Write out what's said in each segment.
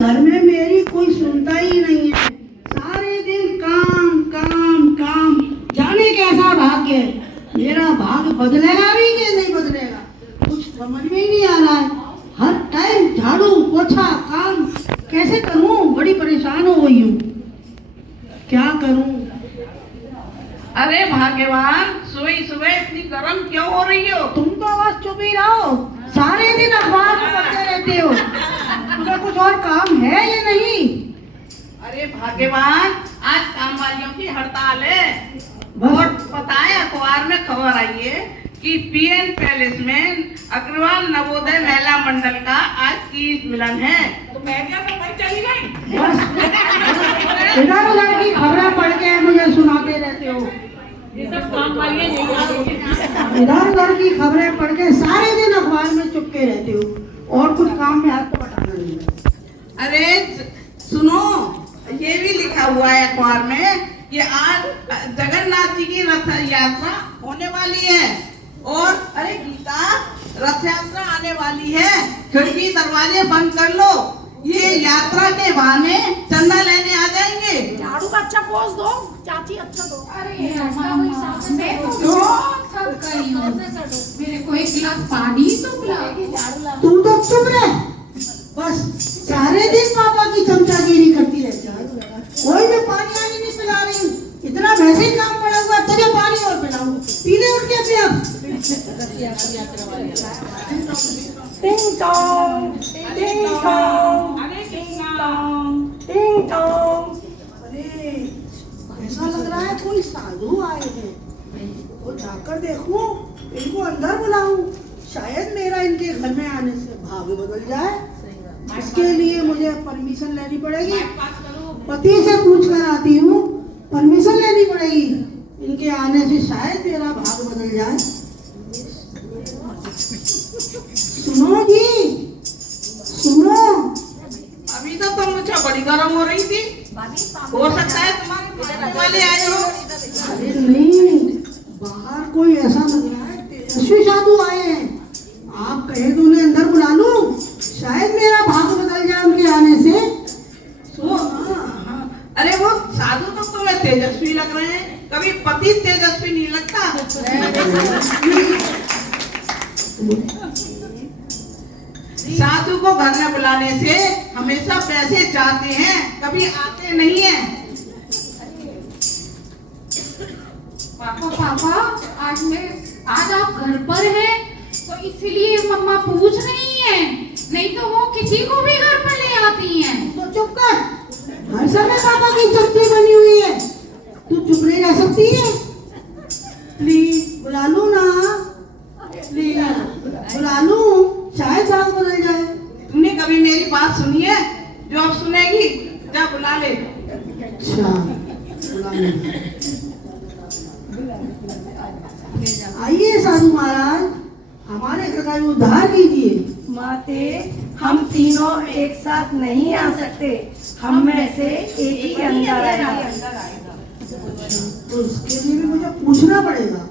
घर में मेरी कोई सुनता ही नहीं है। सारे दिन काम काम काम। जाने कैसा भाग्य है। मेरा भाग्य बदलेगा भी कि नहीं बदलेगा, कुछ समझ में ही नहीं आ रहा है। हर टाइम झाड़ू पोछा काम कैसे करूं, बड़ी परेशान हो गई हूँ। क्या करूं? अरे भाग्यवान, सुबह सुबह इतनी गर्म क्यों हो रही हो? तुम तो बस चुप ही रहो, सारे दिन अखबार में पढ़ते रहते हो। तुम्हें कुछ और काम है या नहीं? अरे भाग्यवान, आज काम वालियों की हड़ताल है। और पता है, अखबार में खबर आई है कि पीएन पैलेस में अग्रवाल नवोदय महिला मंडल का आज 30 मिलन है। तो मैं क्या वहीं चली गई। इधर उधर की खबरें पढ़ के मुझे सुनाते रहते हो। ये सब काम वालियां नहीं आती। इधर उधर की खबरें पढ़ के सारे दिन अखबार में चुपके रहते हो और कुछ काम में हाथ तो बटाना नहीं है। अरे सुनो, ये भी लिखा हुआ है अखबार में कि आज जगन्नाथ जी की रथ यात्रा होने वाली है। और अरे गीता, रथ यात्रा आने वाली है, खिड़की दरवाजे बंद कर लो। ये यात्रा के बहाने चंदा लेने आ जाएंगे। झाड़ू का अच्छा पोज दो चाची, अच्छा दो। अरे मैं तो बहुत थक गई हूँ, मेरे को एक गिलास पानी तो पिलाओ। तू तो चुप रह, बस सारे दिन पापा की चमचागिरी करती रहती है। कोई भी पानी वानी नहीं पिला रही हूँ। इतना वैसे ही काम पड़ा हुआ, तुझे पानी और पिलाऊं, पीले उठ के पिया। टिंग टोंग टिंग टोंग टिंग टोंग टिंग टोंग। अरे ऐसा लग रहा है कोई साधु आए हैं। वो जाकर देखूं, इनको अंदर बुलाऊं, शायद मेरा इनके घर में आने से भाग्य बदल जाए। इसके लिए मुझे परमिशन लेनी पड़ेगी। पति से पूछ कर आती हूँ, परमिशन लेनी पड़ेगी। इनके आने से शायद मेरा भाग्य बदल जाए। सुनो जी, सुनो। अभी तो तुम मुझे बड़ी गर्म हो रही थी। हो सकता है तुम्हारे वाले आए हो। अरे नहीं, बाहर कोई ऐसा लग रहा है तेजस्वी साधु आए हैं। आप कहे तो उन्हें अंदर बुला लूं, शायद मेरा भाग्य बदल जाए उनके आने से। अरे वो साधु तो तुम्हें तेजस्वी लग रहे हैं, कभी पति तेजस्वी नहीं लगता। साधु को घर में बुलाने से हमेशा पैसे जाते हैं, कभी आते नहीं हैं। पापा आज आप घर पर हैं, तो इसलिए मम्मा पूछ रही हैं, नहीं तो वो किसी को भी घर पर ले आती हैं। तो चुप कर, हर समय पापा की चमची बनी हुई है। तू चुप नहीं रह सकती है? प्लीज बुला लूं ना, प्लीज बुला लूं, शायद भाग्य बदल जाए। तुमने कभी मेरी बात सुनी है? जो अब सुनेगी, जा बुला ले। अच्छा, बुला ले। आइए साधु महाराज, हमारे घर का उद्धार कीजिए। माते, हम तीनों एक साथ नहीं आ सकते, हम में से एक ही अंदर आएगा। तो इसके लिए भी मुझे पूछना पड़ेगा,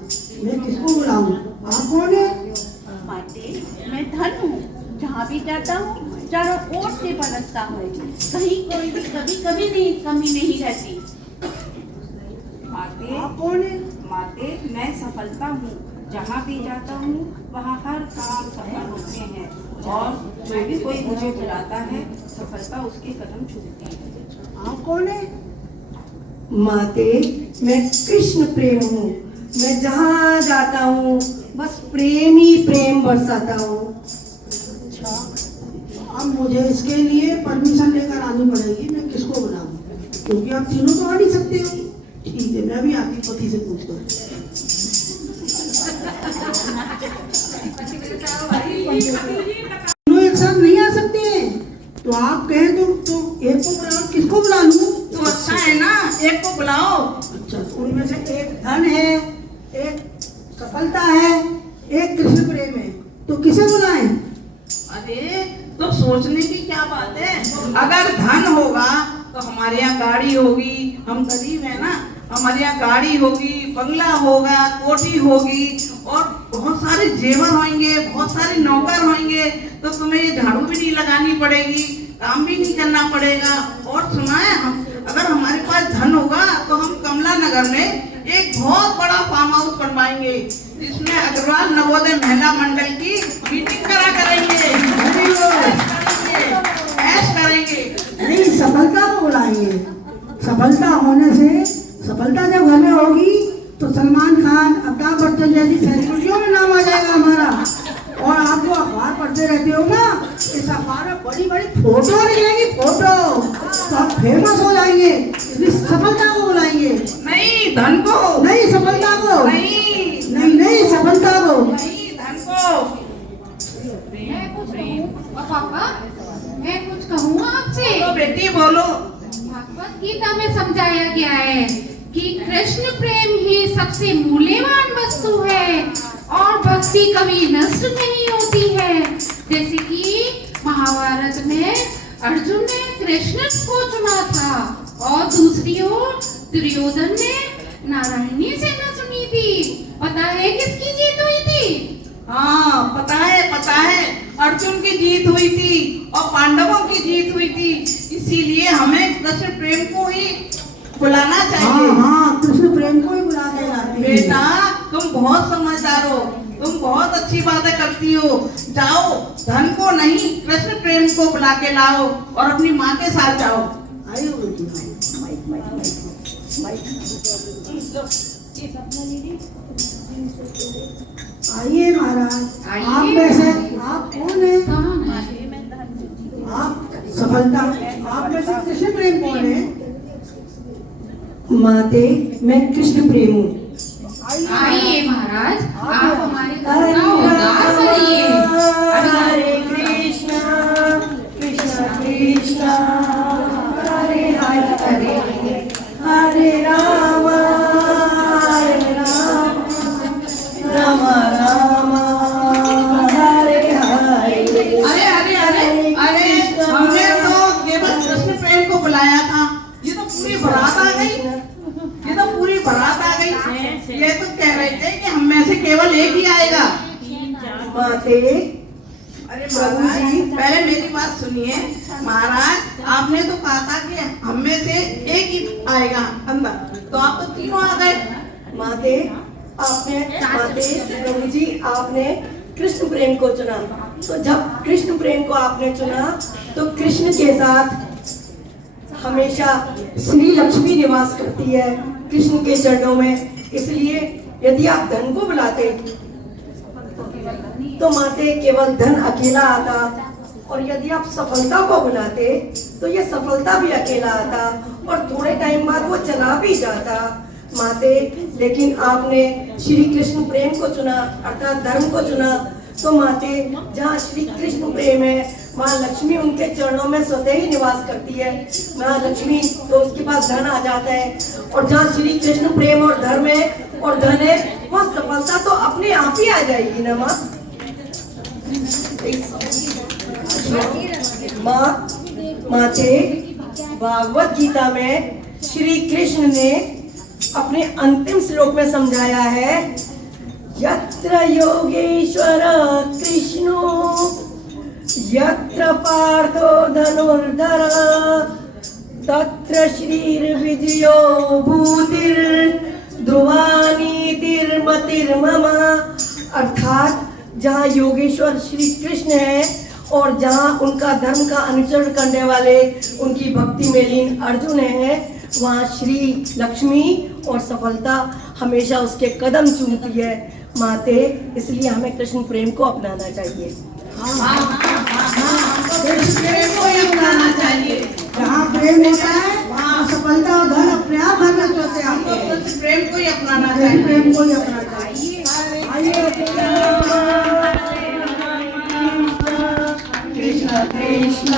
मैं किसको बुलाऊं? आप कौन है? माते, मैं धन हूँ, जहाँ भी जाता हूँ चारों ओर से बरसता हूँ, कहीं कोई भी कभी नहीं कमी नहीं रहती। माते, आप कौन है? माते, मैं सफलता हूँ, जहाँ भी जाता हूँ वहाँ हर काम सफल होते हैं, और जो भी कोई मुझे बुलाता है सफलता उसके कदम छूती है। आप कौन है? माते, मैं कृष्ण प्रेम हूँ, मैं जहाँ जाता हूँ बस प्रेम ही प्रेम बरसाता हूँ। अच्छा, अब मुझे इसके लिए परमिशन लेकर आनी पड़ेगी। मैं किसको बुलाऊं, क्योंकि आप तीनों तो आ नहीं सकते हो। ठीक है, मैं भी आपके पति से पूछता एक साथ नहीं आ सकते हैं, तो आप कहें तो एक को बुलाओ, किसको बुला लूं? तो अच्छा है ना, एक को बुलाओ। अच्छा, तो उनमें से एक धन है, एक सफलता है, एक कृष्ण प्रेम है, तो किसे बुलाएं? अरे तो सोचने की क्या बात है। अगर धन होगा तो हमारे यहाँ गाड़ी होगी, हम गरीब है ना, हमारे यहाँ गाड़ी होगी, बंगला होगा, कोठी होगी, और बहुत सारे जेवर होंगे, बहुत सारे नौकर होंगे, तो तुम्हें ये झाड़ू भी नहीं लगानी पड़ेगी, काम भी नहीं करना पड़ेगा। और सुना है, हम अगर हमारे पास धन होगा तो हम कमला नगर में एक बहुत बड़ा फार्म हाउस बनवाएंगे, जिसमें अग्रवाल नवोदय महिला मंडल की मीटिंग करा करेंगे, ऐश करेंगे। नहीं, सफलता को बुलाएंगे। सफलता होने से, सफलता जब घर में होगी तो सलमान खान, अमिताभ बच्चन जैसी सेलिब्रिटियों में नाम आ जाएगा हमारा। और आप जो अखबार पढ़ते रहते हो ना, इस अखबार में बड़ी बड़ी फोटो निकलेगी, फोटो, तो आप फेमस हो जाएंगे। इसलिए सफलता को बुलाएंगे। नहीं, धन को नहीं, सफलता को नहीं, नहीं, नहीं, सफलता को नहीं, धन को। मैं कुछ कहूँ पापा, मैं कुछ कहूँ आपसे। तो बेटी बोलो। भगवत गीता में समझाया गया है कि कृष्ण प्रेम ही सबसे मूल्यवान वस्तु है और भक्ति कभी नष्ट नहीं होती है। जैसे कि महाभारत में अर्जुन ने कृष्ण को चुना था और दूसरी ओर दुर्योधन ने नारायणी सेना चुनी थी। पता है किसकी जीत हुई थी? हाँ, पता है, पता है। अर्जुन की जीत हुई थी और पांडवों की जीत हुई थी। इसीलिए हमें कृष्ण प्रेम को ही बुलाना चाहिए। हाँ, कृष्ण प्रेम को ही बुला के लाते हैं। बेटा, तुम बहुत समझदार हो, तुम बहुत अच्छी बातें करती हो। जाओ, धन को नहीं, कृष्ण प्रेम को बुला के लाओ और अपनी माँ के साथ जाओ। आइए बेटी, माइक, माइक, माइक, आइए महाराज। आइए। आप में से आप कौन है? कौन है? आप सफलता, आप में से कृष्ण प्रेम कौन है? माते, मैं कृष्ण प्रेम हूँ। आइए महाराज, आप हमारे घर का उद्धार करिए। हरे कृष्णा कृष्णा कृष्णा हरे हरे हरे राम राम राम हरे हरे। अरे अरे अरे अरे, हमने तो केवल कृष्ण प्रेम को बुलाया था। ये तो पूरी बारात आ गई, ये तो पूरी बारात आ गई। ये तो कह रहे थे कि हम में से केवल एक ही आएगा। माते, अरे प्रभु जी, पहले मेरी बात सुनिए। महाराज, आपने तो कहा था कि हम में से एक ही आएगा अंदर, तो आप तो तीनों आ गए। माते, माते प्रभु जी, आपने कृष्ण प्रेम को चुना। तो जब कृष्ण प्रेम को आपने चुना तो कृष्ण के साथ हमेशा श्री लक्ष्मी निवास करती है कृष्ण के चरणों में। इसलिए यदि आप धन को बुलाते तो माते केवल धन अकेला आता, और यदि आप सफलता को बुलाते तो ये सफलता भी अकेला आता और थोड़े टाइम बाद वो चला भी जाता। माते, लेकिन आपने श्री कृष्ण प्रेम को चुना, अर्थात धर्म को चुना। तो माते, जहाँ श्री कृष्ण प्रेम है माँ लक्ष्मी उनके चरणों में स्वतः ही निवास करती है। माँ लक्ष्मी तो उसके पास धन आ जाता है, और जहाँ श्री कृष्ण प्रेम और धर्म है और धन है, वहाँ सफलता तो अपने आप ही आ जाएगी ना माँ। माते, भागवत गीता में श्री कृष्ण ने अपने अंतिम श्लोक में समझाया है, यत्र योगेश्वर कृष्णो यत्र पार्थो धनुर्धर तत्र श्रीर्विजयो भूतिर् ध्रुवा नीतिर्मतिर्मम। अर्थात जहाँ योगेश्वर श्री कृष्ण है और जहाँ उनका धर्म का अनुसरण करने वाले उनकी भक्ति में लीन अर्जुन है, वहाँ श्री लक्ष्मी और सफलता हमेशा उसके कदम चूमती है। माते, इसलिए हमें कृष्ण प्रेम को अपनाना चाहिए। कृष्ण प्रेम को ही अपनाना चाहिए। जहाँ प्रेम होता है वहाँ सफलता और धन अपने आप घर में चलते हैं। हमको कृष्ण प्रेम को ही अपनाना कृष्ण चाहिए। प्रेम को ही अपनाना चाहिए। आइए, कृष्ण कृष्ण